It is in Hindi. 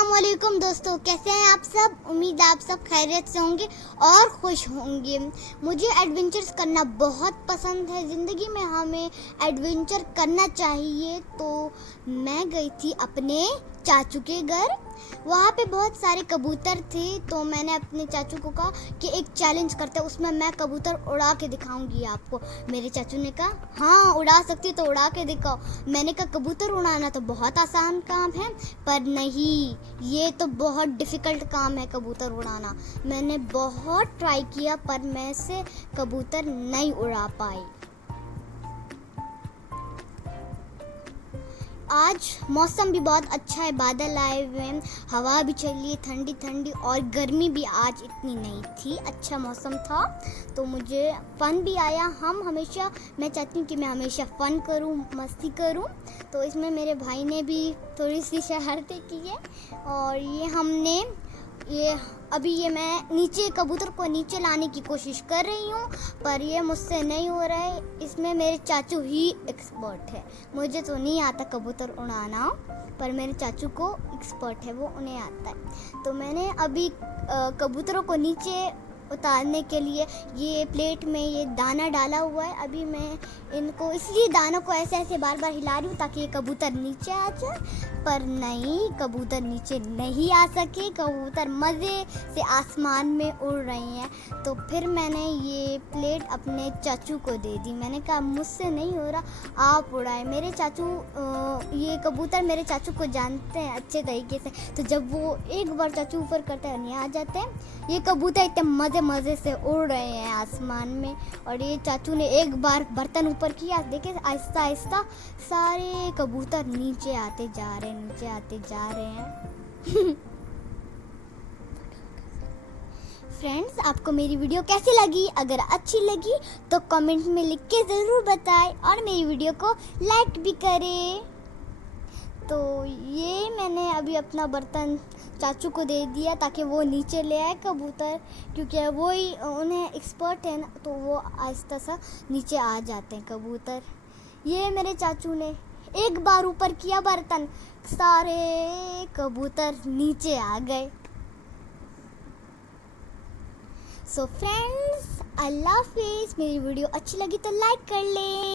अस्सलामुअलैकुम दोस्तों, कैसे हैं आप सब। उम्मीद है आप सब खैरियत से होंगे और खुश होंगे। मुझे एडवेंचर्स करना बहुत पसंद है। ज़िंदगी में हमें एडवेंचर करना चाहिए। तो मैं गई थी अपने चाचू के घर। वहाँ पे बहुत सारे कबूतर थे। तो मैंने अपने चाचू को कहा कि एक चैलेंज करते हैं, उसमें मैं कबूतर उड़ा के दिखाऊंगी आपको। मेरे चाचू ने कहा हाँ उड़ा सकती हो तो उड़ा के दिखाओ। मैंने कहा कबूतर उड़ाना तो बहुत आसान काम है, पर नहीं, ये तो बहुत डिफ़िकल्ट काम है कबूतर उड़ाना। मैंने बहुत ट्राई किया पर मैं से कबूतर नहीं उड़ा पाई। आज मौसम भी बहुत अच्छा है, बादल आए हुए हैं, हवा भी चल रही है ठंडी ठंडी, और गर्मी भी आज इतनी नहीं थी। अच्छा मौसम था तो मुझे फ़न भी आया। मैं चाहती हूँ कि मैं हमेशा फ़न करूँ, मस्ती करूँ। तो इसमें मेरे भाई ने भी थोड़ी सी शरारतें की है। और ये मैं नीचे कबूतर को नीचे लाने की कोशिश कर रही हूँ, पर ये मुझसे नहीं हो रहा है। इसमें मेरे चाचू ही एक्सपर्ट है। मुझे तो नहीं आता कबूतर उड़ाना, पर मेरे चाचू को एक्सपर्ट है, वो उन्हें आता है। तो मैंने अभी कबूतरों को नीचे उतारने के लिए ये प्लेट में ये दाना डाला हुआ है। अभी मैं इनको इसलिए दानों को ऐसे ऐसे बार बार हिला रही हूँ ताकि ये कबूतर नीचे आ जाए, पर नहीं, कबूतर नीचे नहीं आ सके। कबूतर मज़े से आसमान में उड़ रही हैं। तो फिर मैंने ये प्लेट अपने चाचू को दे दी। मैंने कहा मुझसे नहीं हो रहा, आप उड़ाए। मेरे चाचू ये कबूतर मेरे चाचू को जानते हैं अच्छे तरीके से। तो जब वो एक बार चाचू ऊपर करते हैं नहीं आ जाते हैं। ये कबूतर इतने मज़े से उड़ रहे हैं आसमान में। और ये चाचू ने एक बार बर्तन ऊपर किया, देखिए आहिस्ता आहिस्ता सारे कबूतर नीचे आते जा रहे हैं। फ्रेंड्स, आपको मेरी वीडियो कैसी लगी? अगर अच्छी लगी तो कमेंट में लिख के ज़रूर बताएं और मेरी वीडियो को लाइक भी करें। तो ये मैंने अभी अपना बर्तन चाचू को दे दिया ताकि वो नीचे ले आए कबूतर, क्योंकि वो ही उन्हें एक्सपर्ट है ना, तो वो आहिस्ता सा नीचे आ जाते हैं कबूतर। ये मेरे चाचू ने एक बार ऊपर किया बर्तन, सारे कबूतर नीचे आ गए। सो फ्रेंड्स, अल्लाह हाफिज़। मेरी वीडियो अच्छी लगी तो लाइक कर लें।